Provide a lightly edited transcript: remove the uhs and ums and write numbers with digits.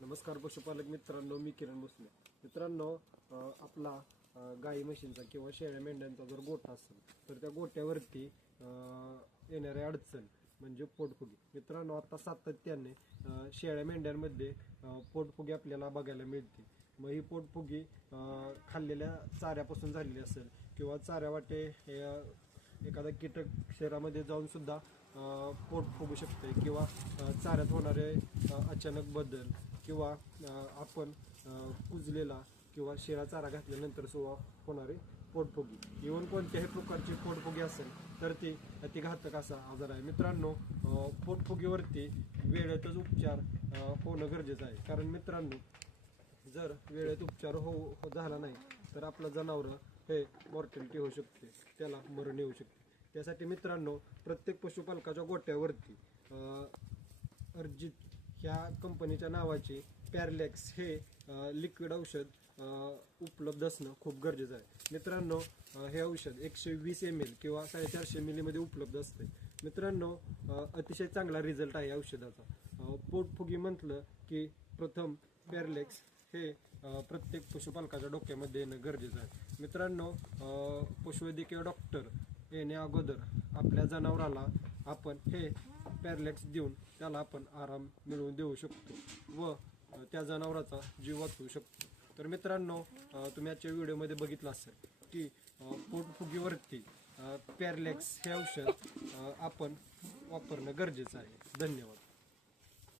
नमस्कार पशुपालक मित्रांनो, मी किरण भोसले. मित्रांनो, आपला गाई म्हशींचा किंवा शेळ्या मेंढ्यांचा जर गोठा असेल तर त्या गोट्यावरती येणारी अडचण म्हणजे पोटफुगी. मित्रांनो, आता सातत्याने शेळ्या मेंढ्यांमध्ये पोटफुगी आपल्याला बघायला मिळते. मग ही पोटफुगी खाल्लेल्या चाऱ्यापासून झालेली असेल किंवा चाऱ्या वाटे एखादा कीटक शरीरामध्ये जाऊन सुद्धा पोट फुगू शकते किंवा चाऱ्यात होणारे अचानक बदल किंवा आपण कुजलेला किंवा शिळा चारा घातल्यानंतर सुद्धा होणारे पोटफुगी, इव्हन कोणत्याही प्रकारची पोटफुगी असेल तर ती अतिघातक असा आजार आहे. मित्रांनो, पोटफुगीवरती वेळेतच उपचार होणं गरजेचं आहे. कारण मित्रांनो, जर वेळेत उपचार झाला नाही तर आपलं जनावर हे मॉर्टॅलिटी होऊ शकते, त्याला मरण येऊ शकते. त्यासाठी मित्रांनो, प्रत्येक पशुपालकाच्या गोट्यावरती अर्जित ह्या कंपनीच्या नावाचे पॅरलेक्स हे लिक्विड औषध उपलब्ध असणं खूप गरजेचं आहे. मित्रांनो, हे औषध 120 ml किंवा 450 ml मध्ये उपलब्ध असते. मित्रांनो, अतिशय चांगला रिझल्ट आहे औषधाचा. पोटफुगी म्हटलं की प्रथम पॅरलेक्स हे प्रत्येक पशुपालकाच्या डोक्यामध्ये येणं गरजेचं आहे. मित्रांनो, पशुवैद्यकीय डॉक्टर येण्या अगोदर आपल्या जनावराला आपण हे पॅरलेक्स देऊन त्याला आपण आराम मिळवून देऊ शकतो व त्या जनावराचा जीव वाचवू शकतो. तर मित्रांनो, तुम्ही आजच्या व्हिडिओमध्ये बघितलं असेल की पोटफुगीवरती पॅरलेक्स हे औषध आपण वापरणं गरजेचं आहे. धन्यवाद.